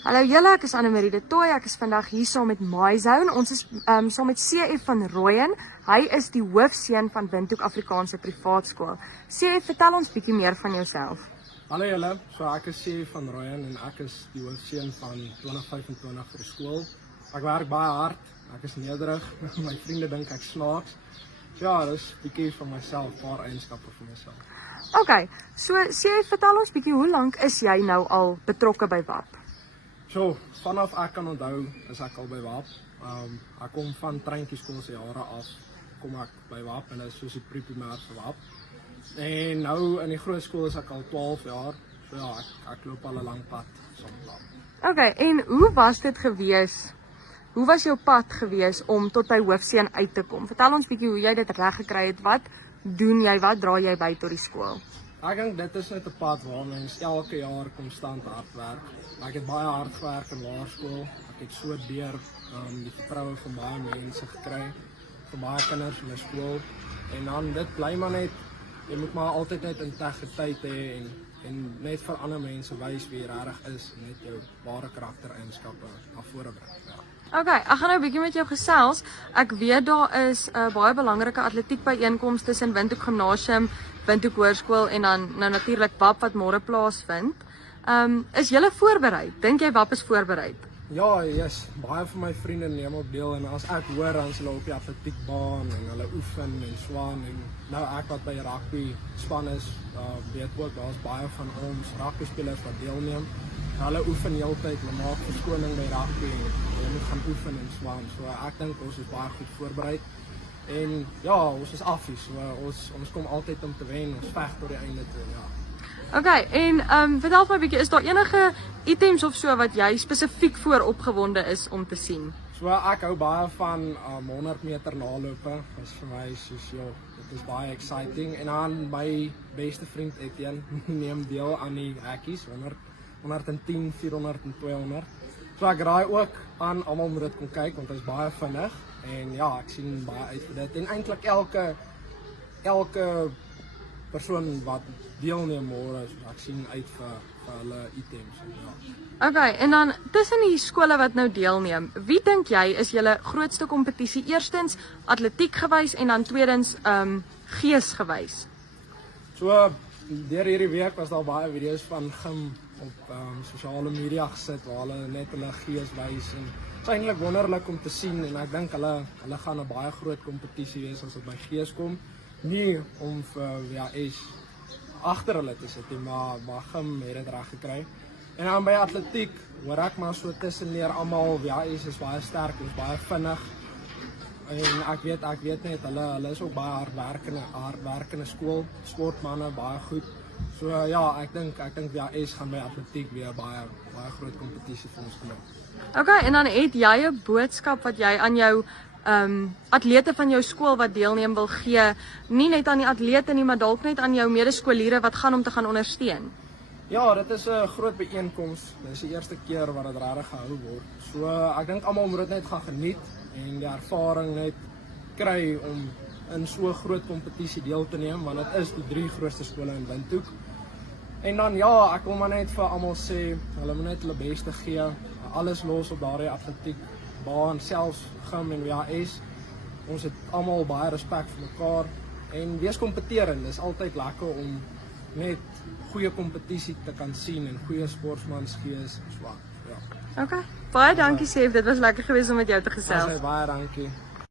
Hallo julle, ek is Annemarie de Tooy, ek is vandag hier saam met MyZone. Ons is saam met CF van Rooyen. Hy is die hoofseun van Windhoek Afrikaanse Privaat Skool. CF, vertel ons bietjie meer van jouself. Hallo julle, ek is CF van Rooyen en ek is die hoofseun van 2025 vir die skool. Ek werk baie hard, ek is nederig, my vriende dink ek snaaks. Ja, dis 'n bietjie van myself, 'n paar eienskappe van myself. Okay, so CF, vertel ons bietjie, hoe lank is jy nou al betrokke by WAP? So, vanaf ek kan onthou is ek al by WAP. Ek kom van treintjieskool se jare af, kom ek by WAP en dit is soos die pre-primêr vir WAP. En nou in die groot skool is ek al 12 jaar. So ja, ek loop al 'n lang pad saam met WAP. Okay, en hoe was dit gewees? Hoe was jou pad gewees om tot by hoofseun uit te kom? Vertel ons bietjie hoe jy dit reg gekry het. Wat doen jy? Wat dra jy by tot die skool? Ek dink dit is net 'n pad waar mens elke jaar konstant hard werk. Ek het baie hard gewerk in laerskool. Ek het so deur die vertroue van baie mense gekry, van baie kinders in my skool. En dan dit bly maar net, jy moet maar altyd net integriteit hê en net vir ander mense wys wie jy regtig is en net jou ware karaktereienskappe na vore bring. Ja. Okay, ek gaan nou 'n bietjie met jou gesels. Ek weet daar is 'n baie belangrike atletiekbyeenkoms tussen Windhoek Gimnasium, Windhoek Hoërskool en dan nou natuurlik WAP wat môre plaasvind. Is julle voorberei? Dink jy WAP is voorberei? Ja, yes. Baie van my vriende neem ook deel en as ek hoor dan is hulle op die atletiekbaan en hulle oefen en swaan en nou ek wat by rugby span is, weet ook daar's baie van ons rugby spelers wat deelneem. Hulle oefen heeltyd, hulle maak verskoning by rugby en hulle moet gaan oefen en swaan. So ek dink ons is baie goed voorberei. En ja, ons is affies, so ons kom altyd om te wen, ons veg tot die einde toe, ja. Okay, en vertel my 'n bietjie, is daar enige items of so wat jy spesifiek voor opgewonde is om te sien? So ek hou baie van 100 meter nalope. Dit is vir my soos ja, dit is baie exciting. En dan my beste vriend Etienne neem deel aan die hekkies 100, 110, 400 en 200. So ek raai ook aan almal moet dit kom kyk want dit is baie vinnig en ja, ek sien baie uit vir dit. En eintlik elke persoon wat deelneem môre, so ek sien uit vir hulle items. Ja. Okay, en dan tussen die skole wat nou deelneem, wie dink jy is julle grootste kompetisie? Eerstens atletiek gewys en dan tweedens gees gewys. So deur hierdie week was daar baie video's van gim op sosiale media gesit waar hulle net hulle gees wys en dit is eintlik wonderlik om te sien en ek dink hulle gaan 'n baie groot kompetisie wees as dit by gees kom. Nie om vir is agter hulle te sit nie, maar gim het dit reg gekry. En dan by atletiek hoor ek maar so tussenleer almal is baie sterk, is baie vinnig. En ek weet net hulle is ook baie hardwerkende skool, sportmanne baie goed. So ja, ek dink gaan by atletiek weer baie groot kompetisie vir ons kom. Okay, en dan het jy 'n boodskap wat jy aan jou atlete van jou skool wat deelneem wil gee, nie net aan die atlete nie, maar dalk net aan jou medeskoliere wat gaan om te gaan ondersteun. Ja, dit is 'n groot byeenkoms. Dit is die eerste keer wat dit regtig gehou word. So ek dink almal moet dit net gaan geniet en die ervaring net kry om in so 'n groot kompetisie deel te neem want dit is die 3 grootste skole in Windhoek. En dan ja, ek wil maar net vir almal sê, hulle moet net hulle beste gee. Alles los op daardie atletiekbaan, selfs gim en WAS. Ons het almal baie respek vir mekaar en wees kompeterend. Dis altyd lekker om net goeie kompetisie te kan sien en goeie sportmansgees swak. Ja. Okay. Baie dankie Chef, dit was lekker geweest om met jou te gesels. Baie dankie.